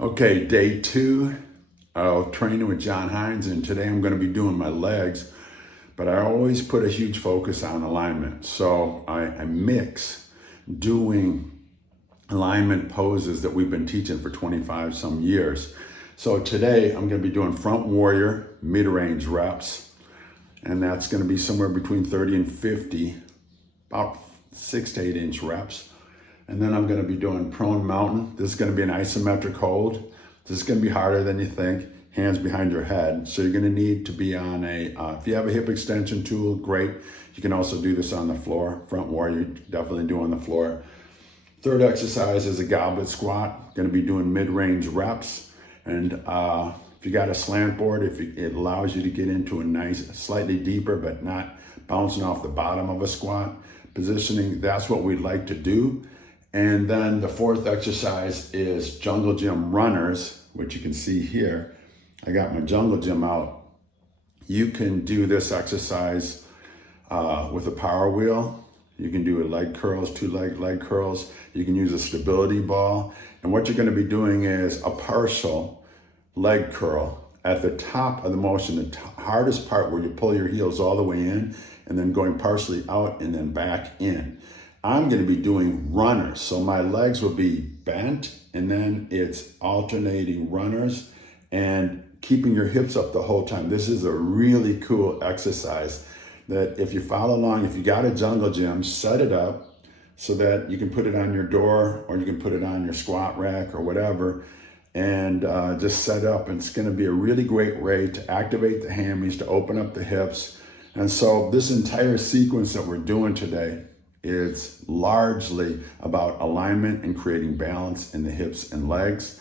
Okay, day 2 of training with Jon Hinds, and today I'm going to be doing my legs, but I always put a huge focus on alignment. So I mix doing alignment poses that we've been teaching for 25 some years. So today I'm going to be doing front warrior mid-range reps, and that's going to be somewhere between 30 and 50, about 6 to 8 inch reps. And then I'm going to be doing prone mountain. This is going to be an isometric hold. This is going to be harder than you think. Hands behind your head. So you're going to need to be on if you have a hip extension tool, great. You can also do this on the floor. Front warrior, definitely do on the floor. Third exercise is a goblet squat. Going to be doing mid-range reps. And if you got a slant board, it allows you to get into a nice, slightly deeper, but not bouncing off the bottom of a squat positioning. That's what we'd like to do. And then the fourth exercise is jungle gym runners, which you can see here. I got my jungle gym out. You can do this exercise with a power wheel. You can do a leg curls, two leg curls. You can use a stability ball. And what you're going to be doing is a partial leg curl at the top of the motion, the hardest part where you pull your heels all the way in and then going partially out and then back in. I'm going to be doing runners. So my legs will be bent and then it's alternating runners and keeping your hips up the whole time. This is a really cool exercise that if you follow along, if you got a jungle gym, set it up so that you can put it on your door or you can put it on your squat rack or whatever and just set up. And it's going to be a really great way to activate the hammies, to open up the hips. And so this entire sequence that we're doing today is largely about alignment and creating balance in the hips and legs.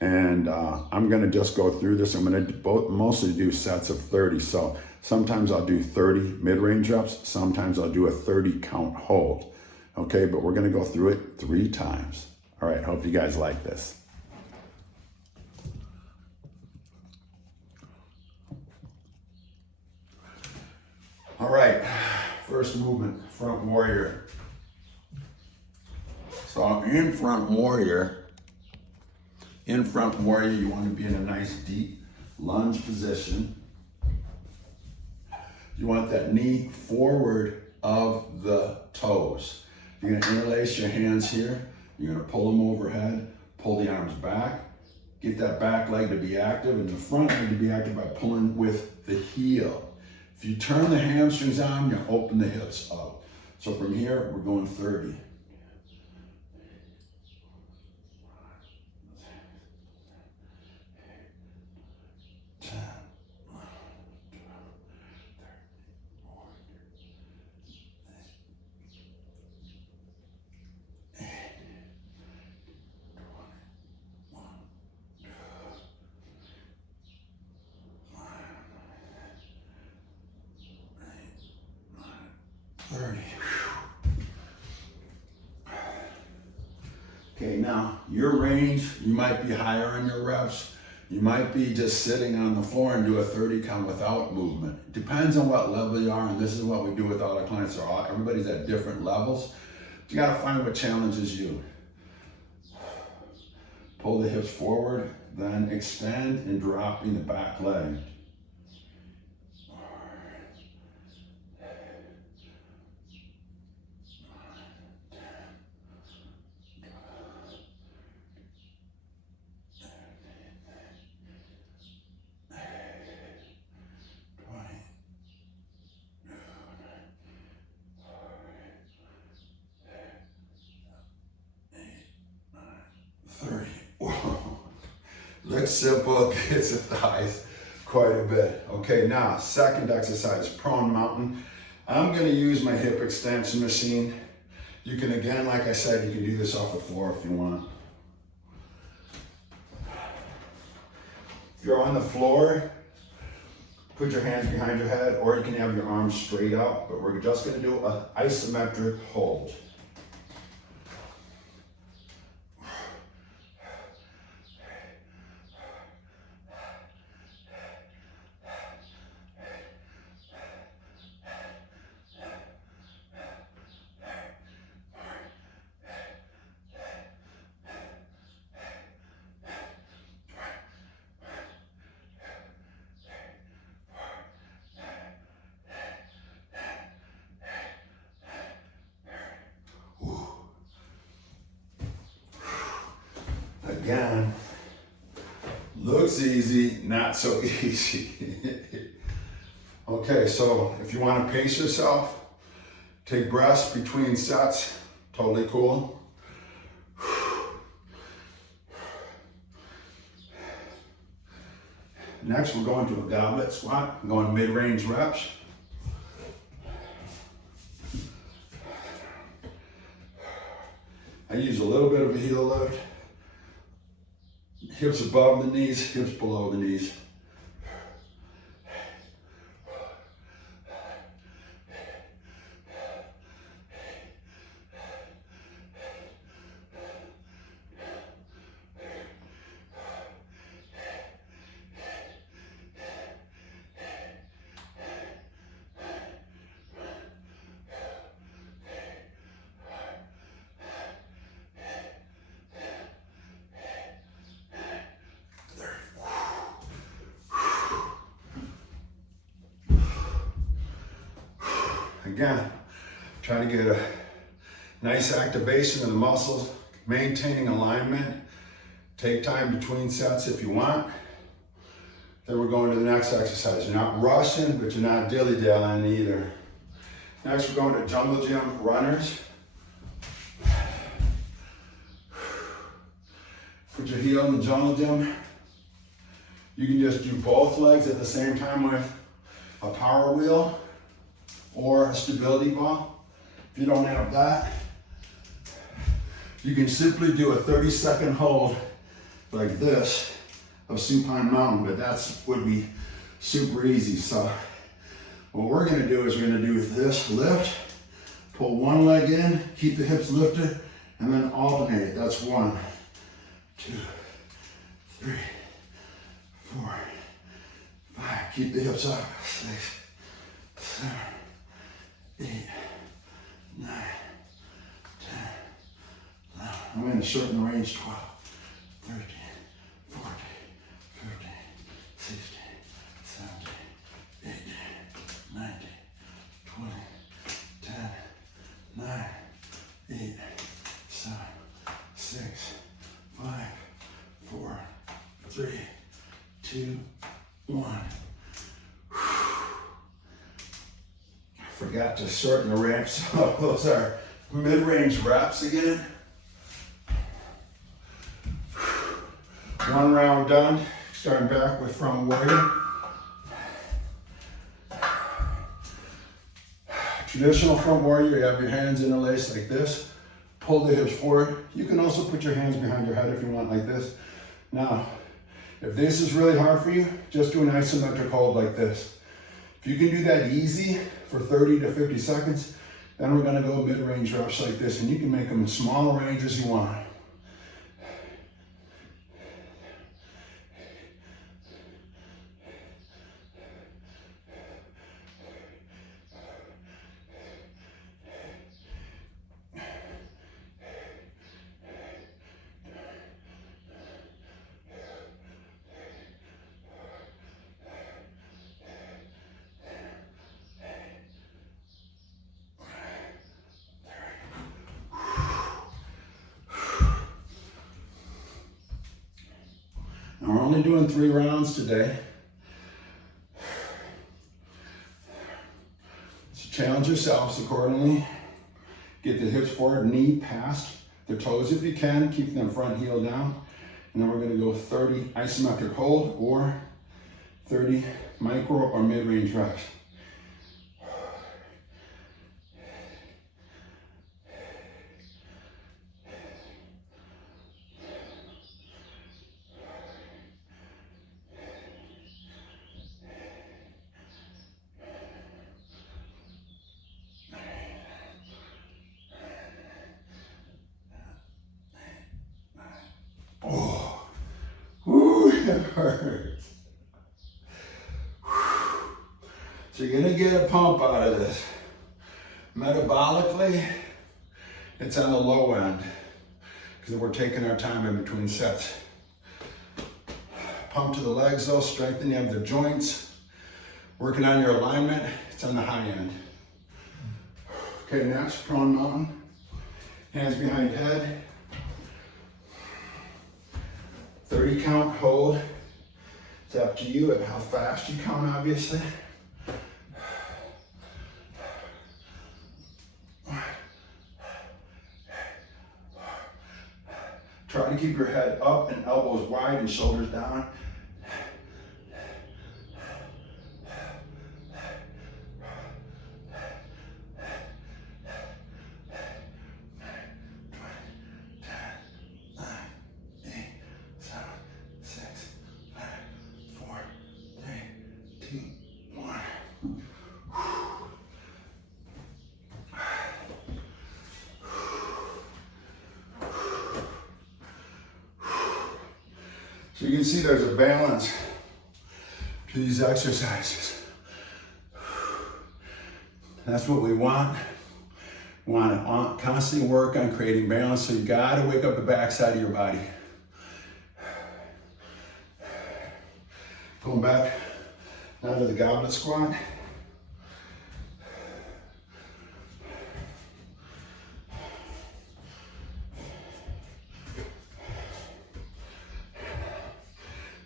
And I'm going to just go through this. I'm going to mostly do sets of 30. So sometimes I'll do 30 mid-range reps. Sometimes I'll do a 30 count hold. Okay, but we're going to go through it 3 times. All right, hope you guys like this. All right, first movement, front warrior. So in front warrior, you want to be in a nice deep lunge position. You want that knee forward of the toes. You're going to interlace your hands here. You're going to pull them overhead, pull the arms back, get that back leg to be active, and the front leg to be active by pulling with the heel. If you turn the hamstrings on, you open the hips up. So from here, we're going 30. Okay, now your range, you might be higher on your reps. You might be just sitting on the floor and do a 30 count without movement. Depends on what level you are, and this is what we do with all our clients. So everybody's at different levels. You gotta find what challenges you. Pull the hips forward, then extend and dropping the back leg. Looks simple, gets the thighs quite a bit. Okay, now second exercise, prone mountain. I'm gonna use my hip extension machine. You can, again, like I said, you can do this off the floor if you want. If you're on the floor, put your hands behind your head, or you can have your arms straight up, but we're just gonna do an isometric hold. again. Looks easy, not so easy. Okay, so if you want to pace yourself, take breaths between sets, totally cool. Next, we're going to a goblet squat. I'm going mid-range reps. I use a little bit of a heel lift. Hips above the knees, hips below the knees. Again, try to get a nice activation of the muscles, maintaining alignment. Take time between sets if you want. Then we're going to the next exercise. You're not rushing, but you're not dilly-dallying either. Next, we're going to jungle gym runners. Put your heel in the jungle gym. You can just do both legs at the same time with a power wheel or a stability ball. If you don't have that, you can simply do a 30-second hold like this of supine mountain, but that's would be super easy. So what we're gonna do is we're gonna do this lift, pull one leg in, keep the hips lifted, and then alternate. That's 1, 2, 3, 4, 5. Keep the hips up. 6, 7, 8, 9, 10, 11. I'm going to shorten the range. 12, 13, 14, 15, 16, 17, 18, 19, 20, 10, 9, 8, 7, 6, 5, 4, 3, 2, 1. Forgot to shorten the reps. So those are mid-range reps again. One round done. Starting back with front warrior. Traditional front warrior, you have your hands interlaced like this. Pull the hips forward. You can also put your hands behind your head if you want, like this. Now, if this is really hard for you, just do an isometric hold like this. If you can do that easy for 30 to 50 seconds, then we're gonna go mid-range reps like this, and you can make them as small a range as you want. Now we're only doing 3 rounds today. So challenge yourselves accordingly. Get the hips forward, knee past the toes if you can. Keep them front heel down. And then we're going to go 30 isometric hold or 30 micro or mid-range reps. It hurts. So you're gonna get a pump out of this. Metabolically, it's on the low end because we're taking our time in between sets. Pump to the legs though, strengthen the joints. Working on your alignment, it's on the high end. Okay, next, prone mountain. Hands behind head. 30 count hold. It's up to you at how fast you count, obviously. Try to keep your head up and elbows wide and shoulders down. So you can see there's a balance to these exercises. That's what we want. We want to constantly work on creating balance, so you gotta wake up the backside of your body. Going back now to the goblet squat.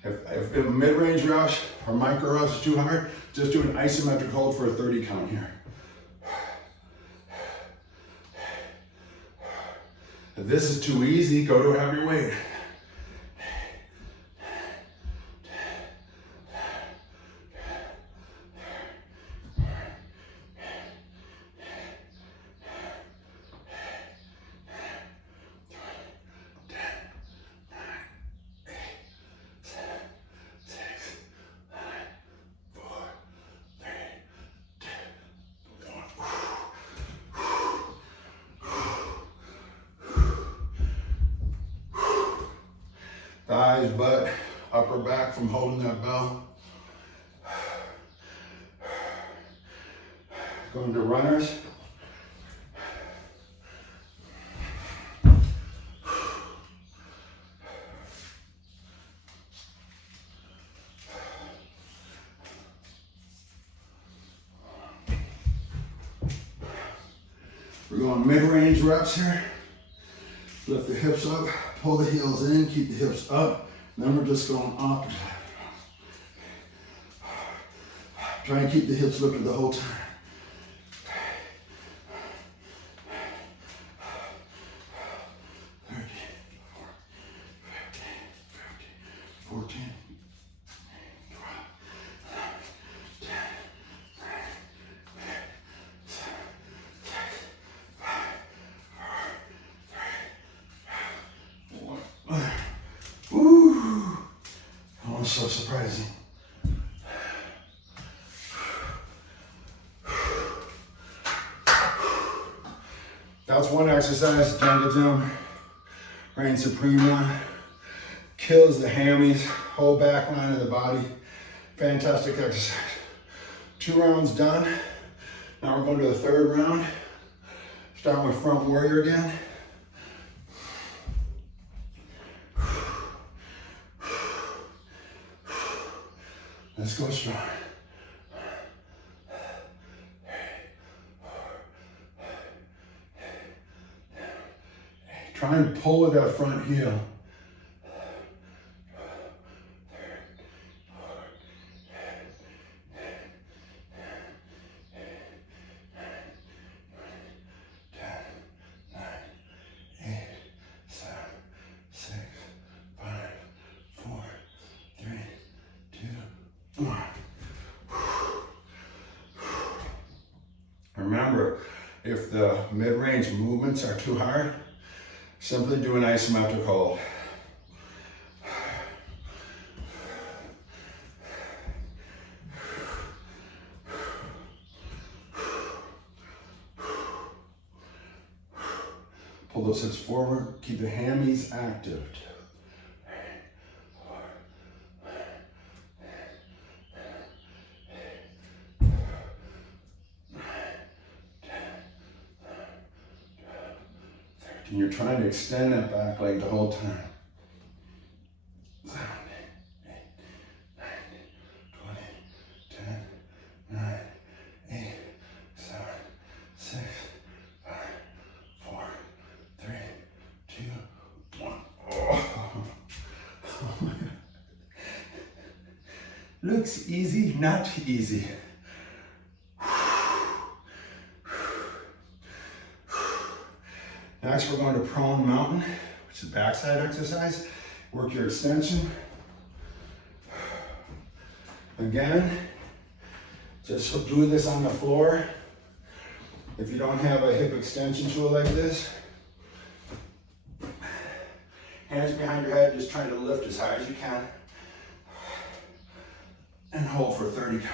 If a mid-range rush or micro rush is too hard, just do an isometric hold for a 30 count here. If this is too easy, go to a heavier weight. Thighs, butt, upper back from holding that bell. Going to runners. We're going mid-range reps here. Lift the hips up, pull the heels in, keep the hips up. Then we're just going up. Try and keep the hips lifted the whole time. 13, 14, 12, 10, 9, 8, 7, 6, 5, 4, 3, 2, 1. Woo! That was so surprising. That's one exercise, jungle gym, reign supreme one. Kills the hammies, whole back line of the body. Fantastic exercise. 2 rounds done. Now we're going to the 3rd round. Starting with front warrior again. Let's go strong. Try and pull with that front heel. Remember, if the mid-range movements are too hard, simply do an isometric hold. Pull those hips forward, keep the hammies active. And you're trying to extend that back leg the whole time. 7, 8, 9, 20, 10, 9, 8, 7, 6, 5, 4, 3, 2, 1. Oh Looks easy, not easy. Next, we're going to prone mountain, which is backside exercise. Work your extension. Again, just do this on the floor. If you don't have a hip extension tool like this, hands behind your head, just trying to lift as high as you can. And hold for 30 count.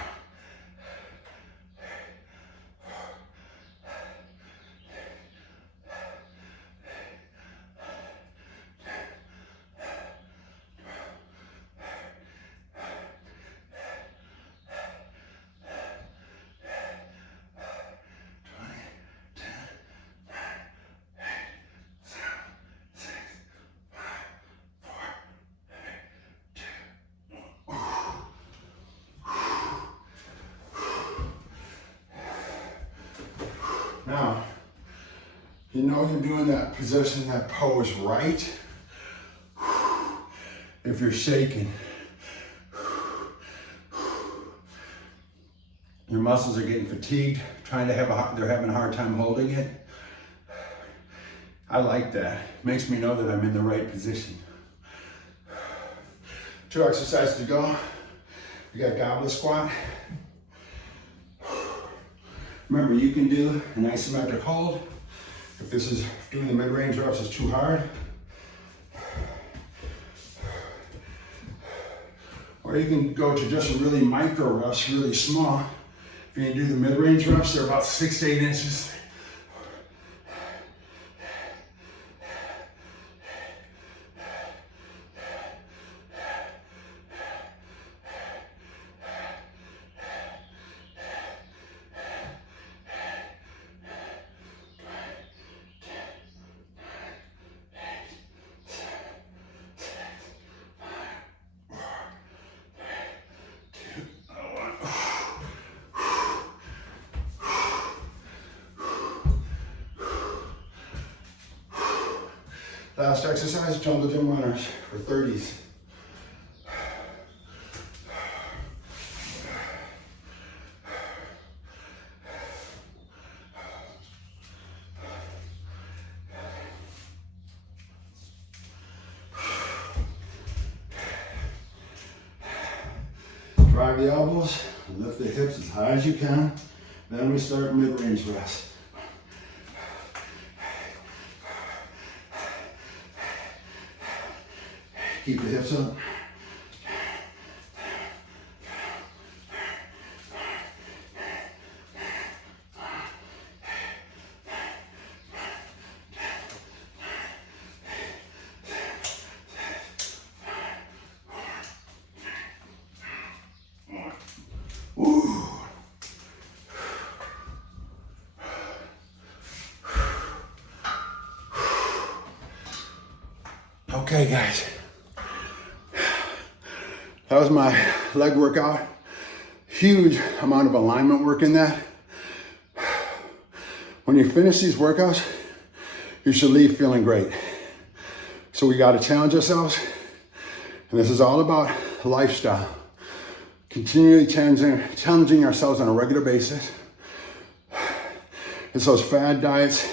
Now, you know you're doing that position, that pose right. If you're shaking, your muscles are getting fatigued, they're having a hard time holding it. I like that. Makes me know that I'm in the right position. 2 exercises to go. We got goblet squat. Remember, you can do an isometric hold. If this is doing the mid-range reps is too hard. Or you can go to just really micro reps, really small. If you do the mid-range reps, they're about 6 to 8 inches. Last exercise, jungle gym runners for 30s. Drive the elbows, lift the hips as high as you can. Then we start mid-range rest. Keep the hips up. Ooh. Okay, guys. That was my leg workout. Huge amount of alignment work in that. When you finish these workouts, you should leave feeling great. So we got to challenge ourselves. And this is all about lifestyle. Continually challenging ourselves on a regular basis. It's those fad diets,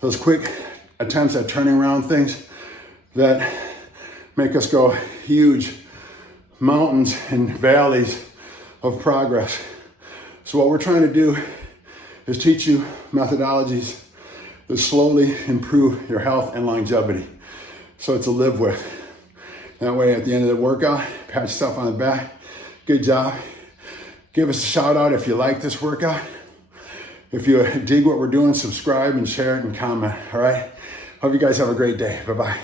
those quick attempts at turning around things that make us go huge mountains and valleys of progress. So what we're trying to do is teach you methodologies that slowly improve your health and longevity. So to live with. That way at the end of the workout, pat yourself on the back. Good job. Give us a shout out if you like this workout. If you dig what we're doing, subscribe and share it and comment, all right? Hope you guys have a great day. Bye-bye.